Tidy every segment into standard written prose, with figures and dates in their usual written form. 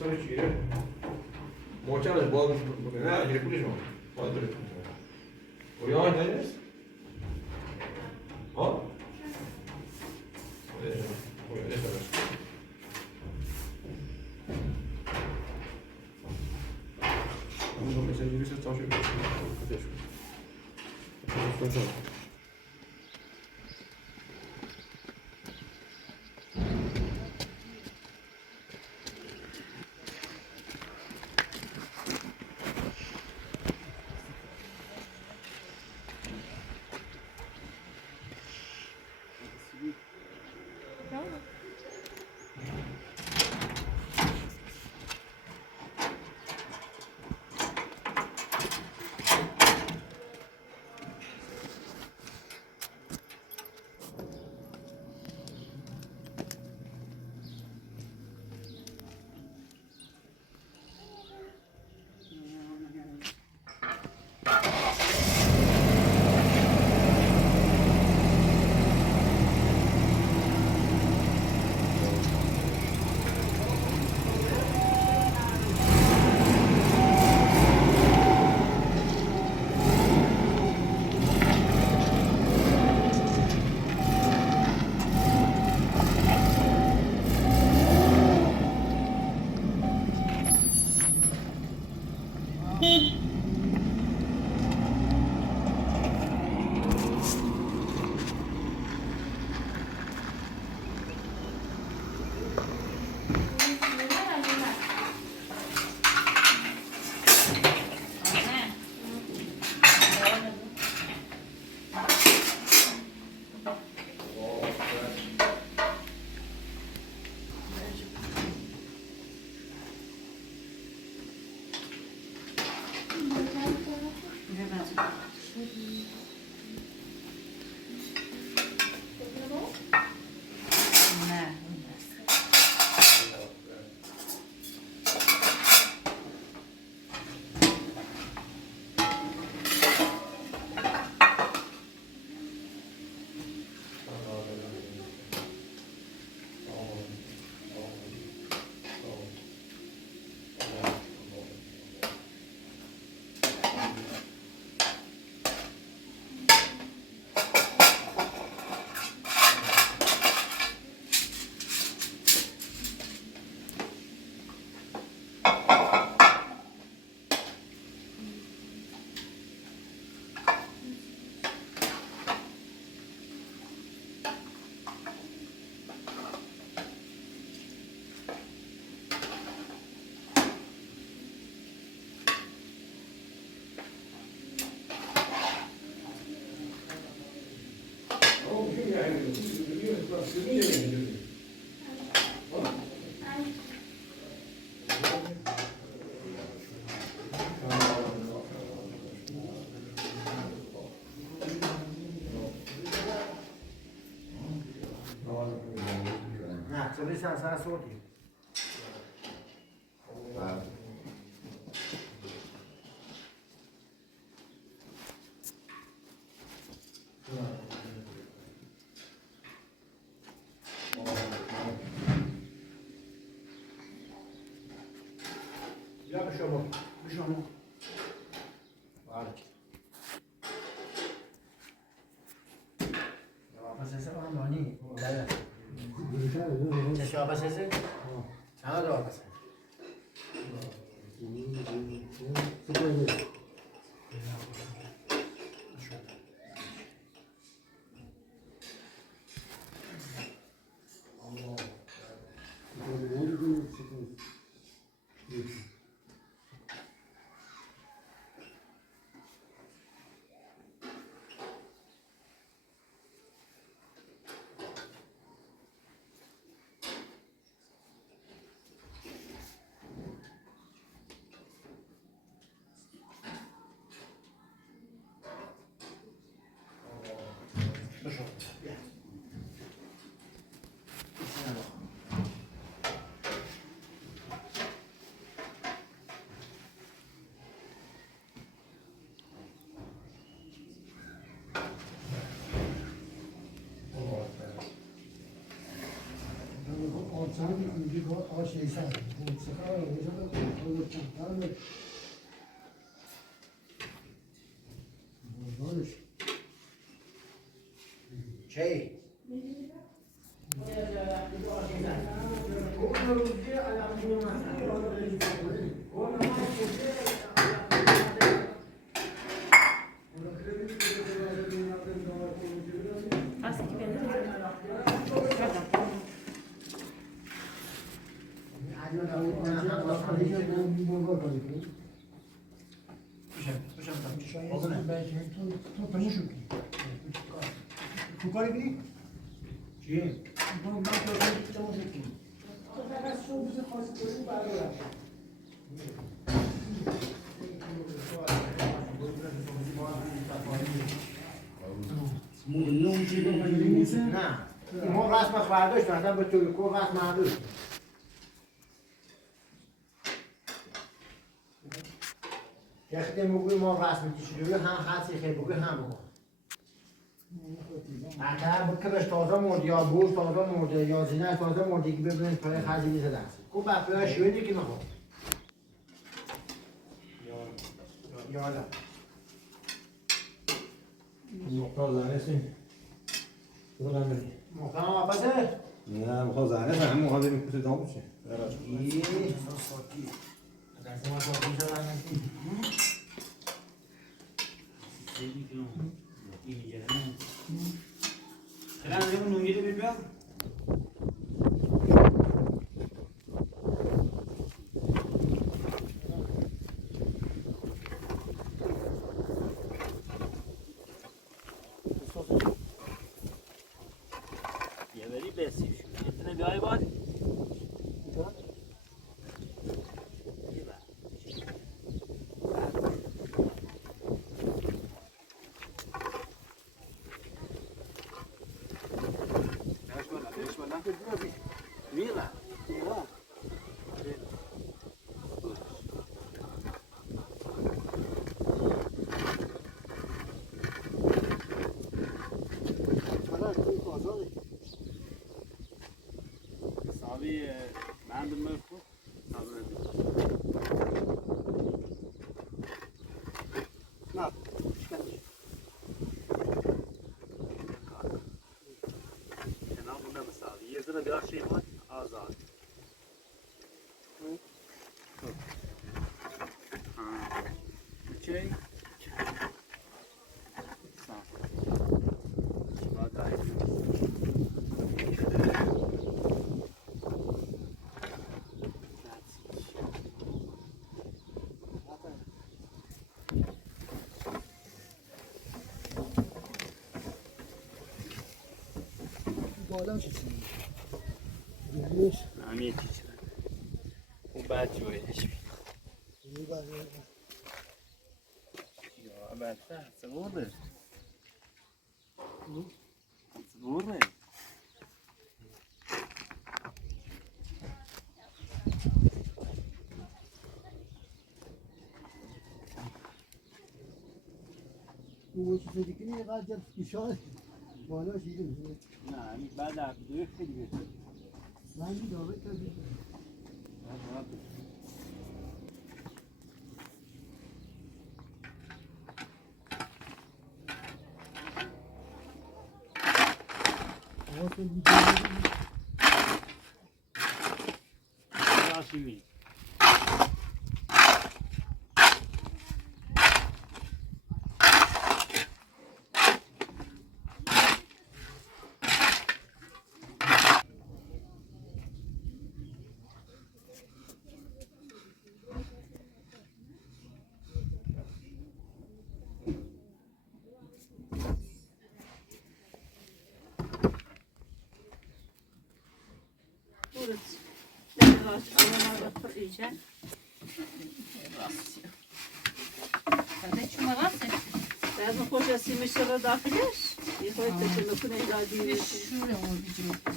Sono gire. Mo c'è la buona, non è che pure sono. Quanto le pure. Vogliamo vedere? Oh? Adesso adesso. Non mi sei visto ciò che adesso. Adesso. Sarà solo qui. Ya bir şey olmaz. Var ki. sesi amani. Çeşme sesi. Sana da bakasın. Şey. نه ما رسمش برداشت مثلا به طور کل رسم نداشت یختی موقعی ما رسم کشیدوی هم خطی خیلی بگوی هم بگو اگر بکرش تازه مرد یا بوش تازه مرده یا زینه تازه مرده که ببینید پای خرجی زده است گفت بقیه های شویدی که نخواد یالا مختار زنه سیم بودم بگی مختار آبازه؟ نه مختار زنه سیم همون مختار میکنه دام بشه ایییی ساتی اگر شما ساتی شدن نکنید Selam aleyküm Nungeli bebeğim. Yemeli besliyor şu. Etine bir ay var. Mira. Mira. Abi ben bilmem bu. نه Kenan bunda mesela. Yerde de biraz şey var. Az az. Okey. Sağ ol. Hadi. بالا چیزی همین چیزی. اون بعد جویش. Ja, men det var det. Det var det. Bu çizgi ki ne kadar işaret بالا شیده میشه نه بعد از دوی خیلی بهتره من دیدم که Yasemin. Burası. Yavaş aralarda fırlayacak. Basıyor. Sen çuma nasıl? Ben bu kocasıyım inşallah da arkadaş. Bir koy taşını kuneyla Bir değil. şuraya olacak.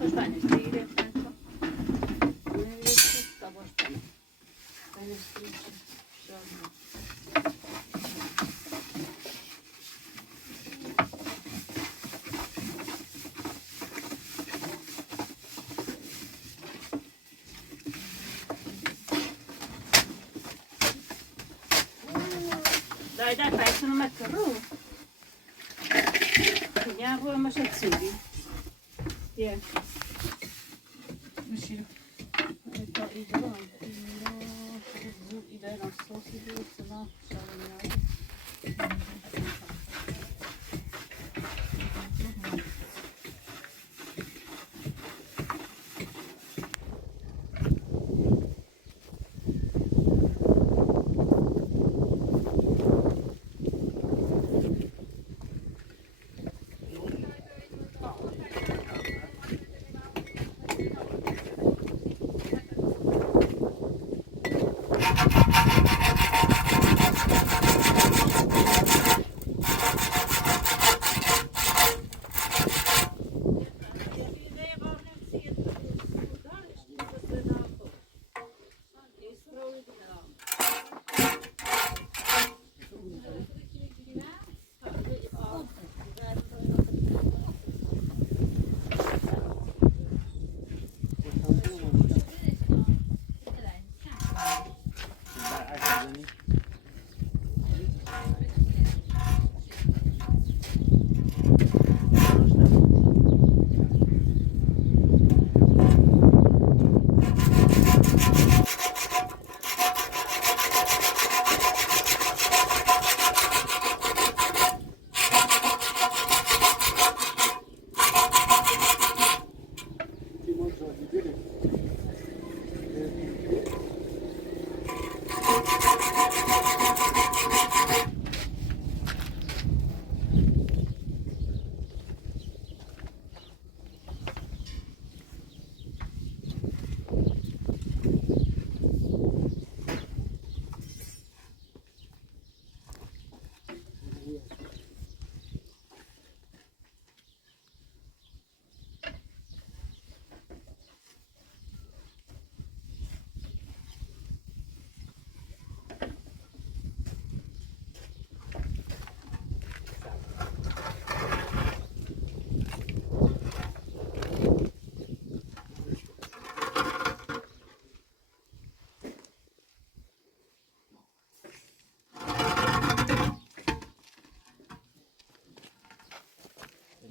Bakış ben işte gidelim. Bunu geçtik da boş ver. Ben işte bir şey olmaz. Dai, fai, sono macaroni. Andiamo a Masciazzuri. Tieni. Bir şey.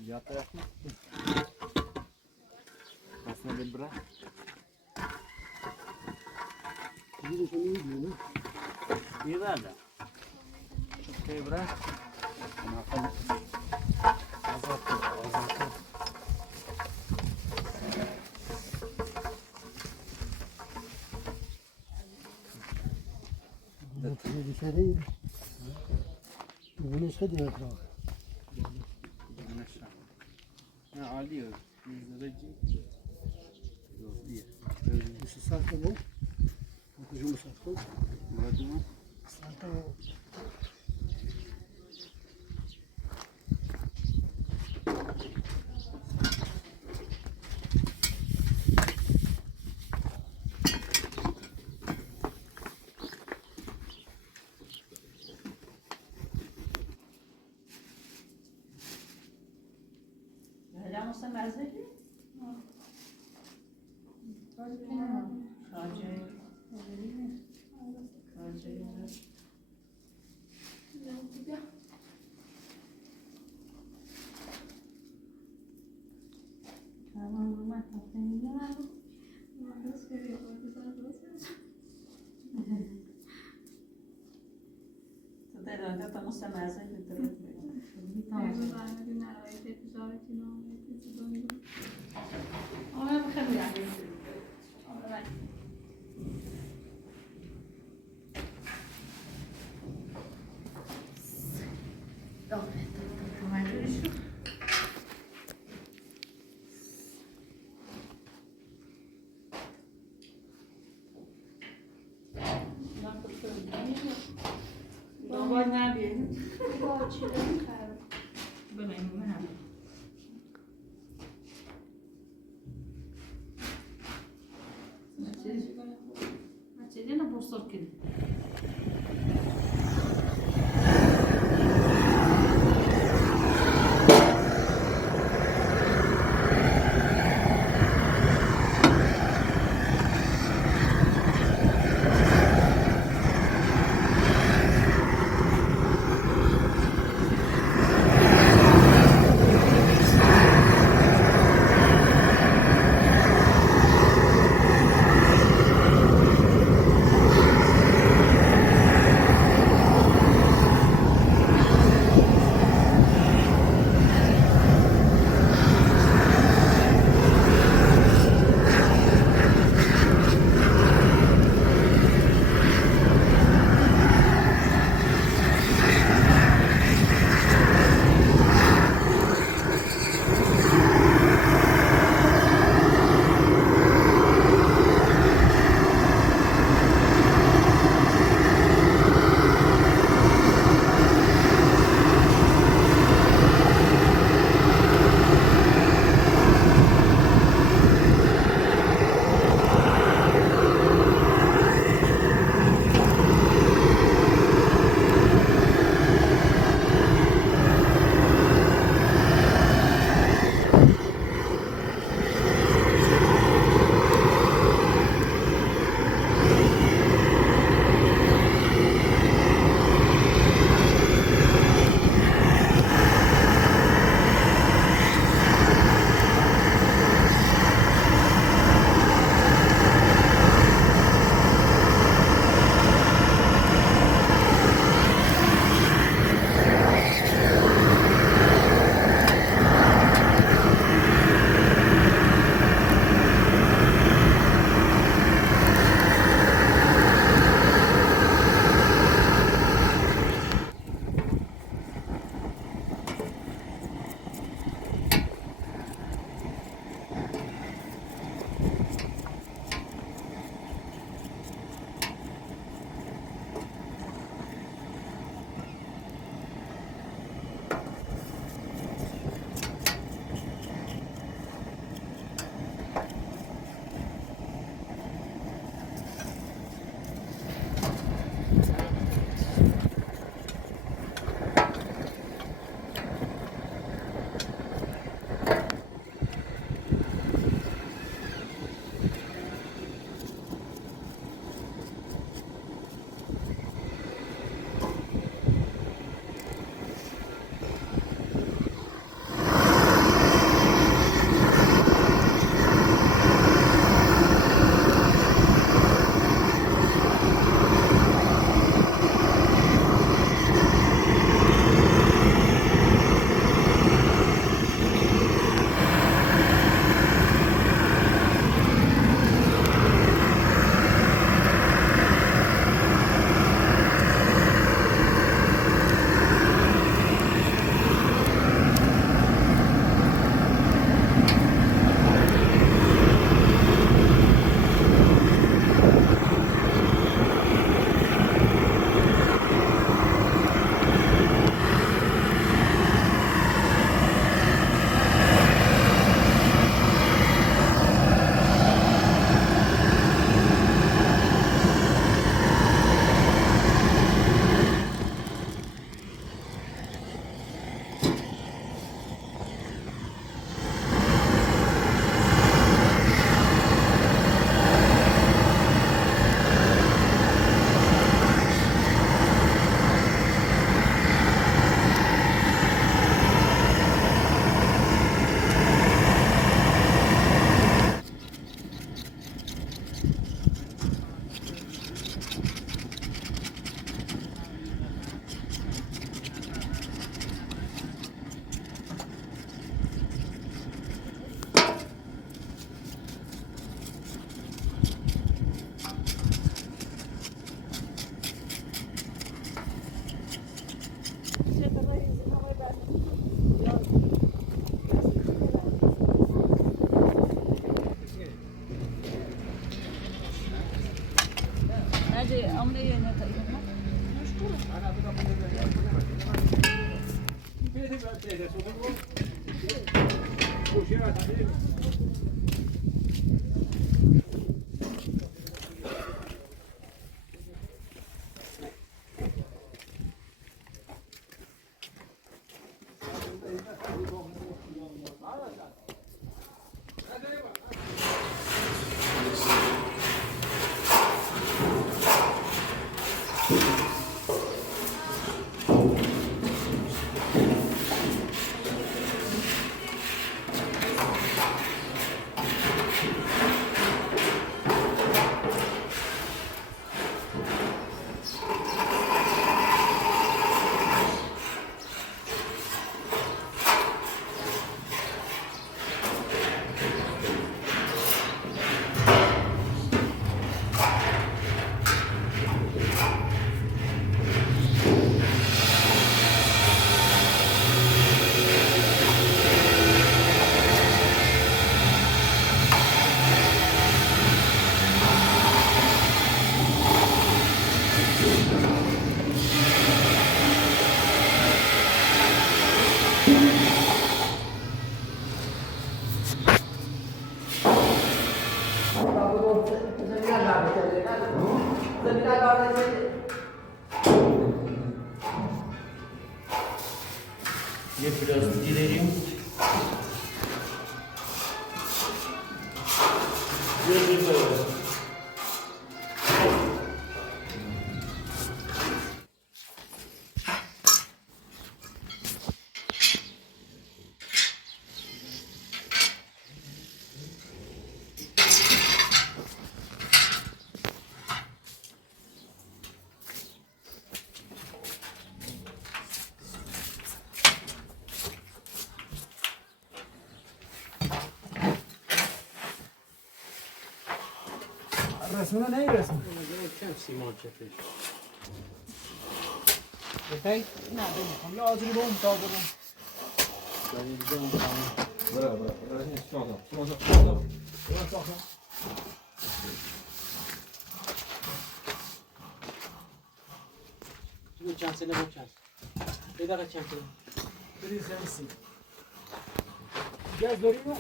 Ya tarafı. Aslında bir bırak. İyi ver de. Çok şey bırak. Azaltın. Dışarı güneşe diyor bak. Ha alıyor. Yüzlerce. Yok iyi. Şu saatte bu. Bakıcı mı saatte? Burada mı? Saatte o. تماس مرزه کاجه tamam rumah katanya تقدر تماس مرزه آره خیلی عالی آره Давай на обед. Блин, не надо. Значит, на бусорке. یه پلاستیکی داریم رسونه نمیرسونه. کم سیمان چپش بخیر؟ نه بمیخوام یه آزری بوم تازه بوم. برای شما تو چند سنه با چند یه دقیقه چند سنه بریز خمسی گز داریم رو؟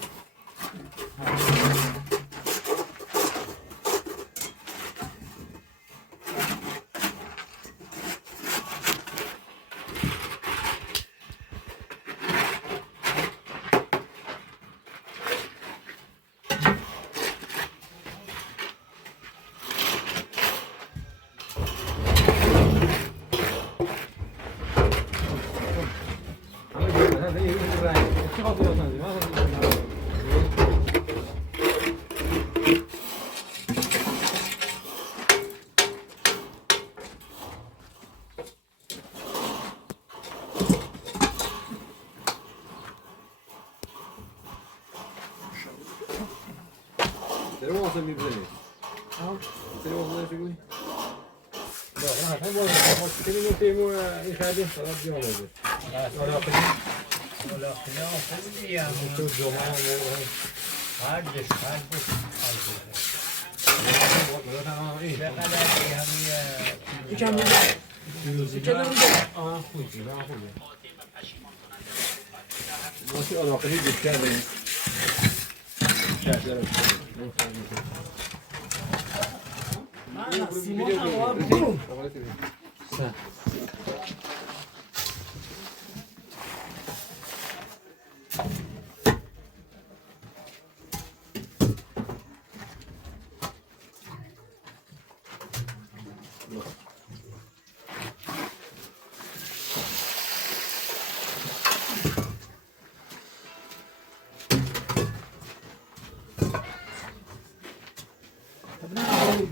Telefon می‌برید. تلفن شکلی. نه نه باید کلی نمی‌تونیم این خرید صلاح بیام بده. ولا خلاف میام تو جمعه هر دش هر دش ماشي علاقه بیشتره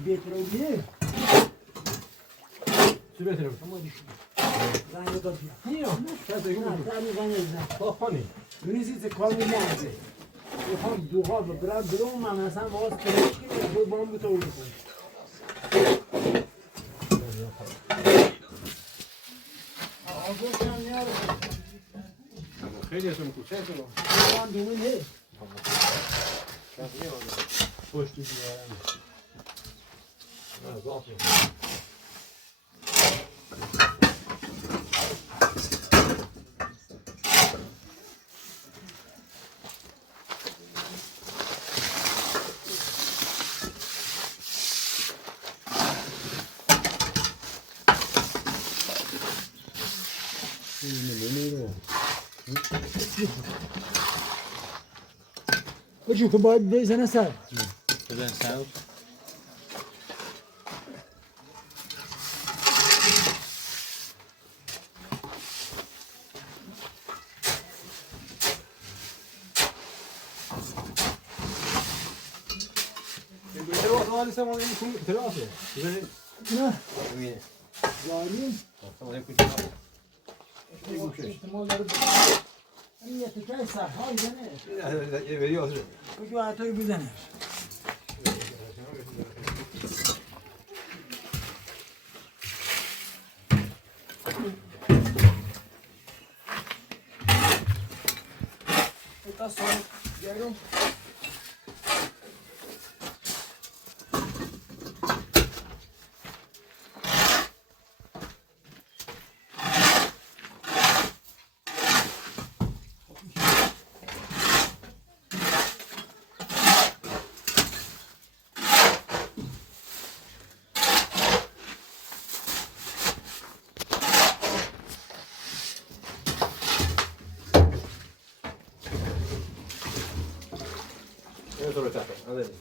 بیت رو بیه چی بهتره؟ زنگ داد نیا کسی نه تری زنگ زن تا خانی می‌ریزی ز کار می‌مازه می‌خوام دوغا برام برام من اصلا واسه ترکی رو بام به تو می‌کنم آگوستم میاره خیلی اسم کوچه تو من دومین هست پشت دیوارم نه ضعفی میره بچه که باید بزنه سر بزن سر الوقت ما لسه ما نكون ثلاثة. نه أمين. زاریم طبعا يكون ثلاثة. احتمال داره این یه تکه سرها بزنه فيديو بگو حتی بزنه Está só, vieram. solo chato, adesso.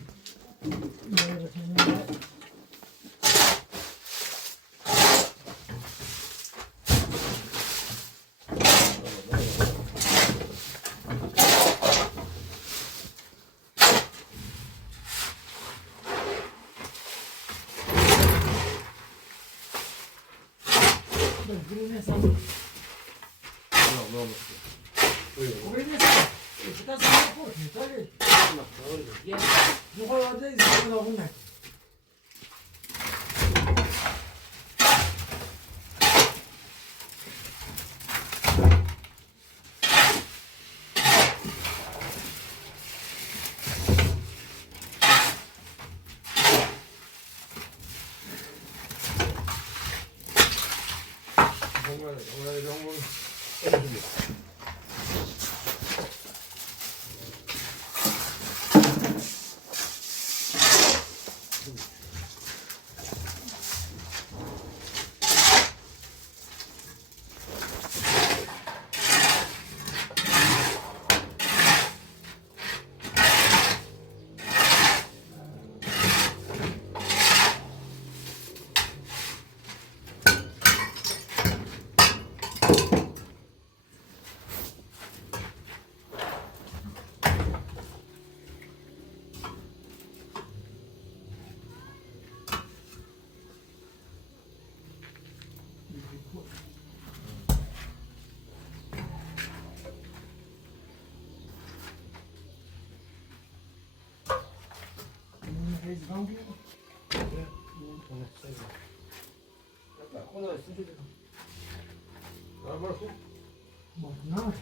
No.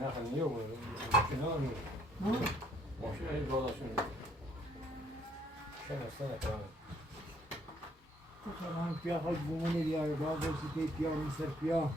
Ja, van nieuw, enorm. Mocht je niet wel als je geen staan kan. تو خواهم پیا خود بومونی بیاره با باشی که پیا میسر پیا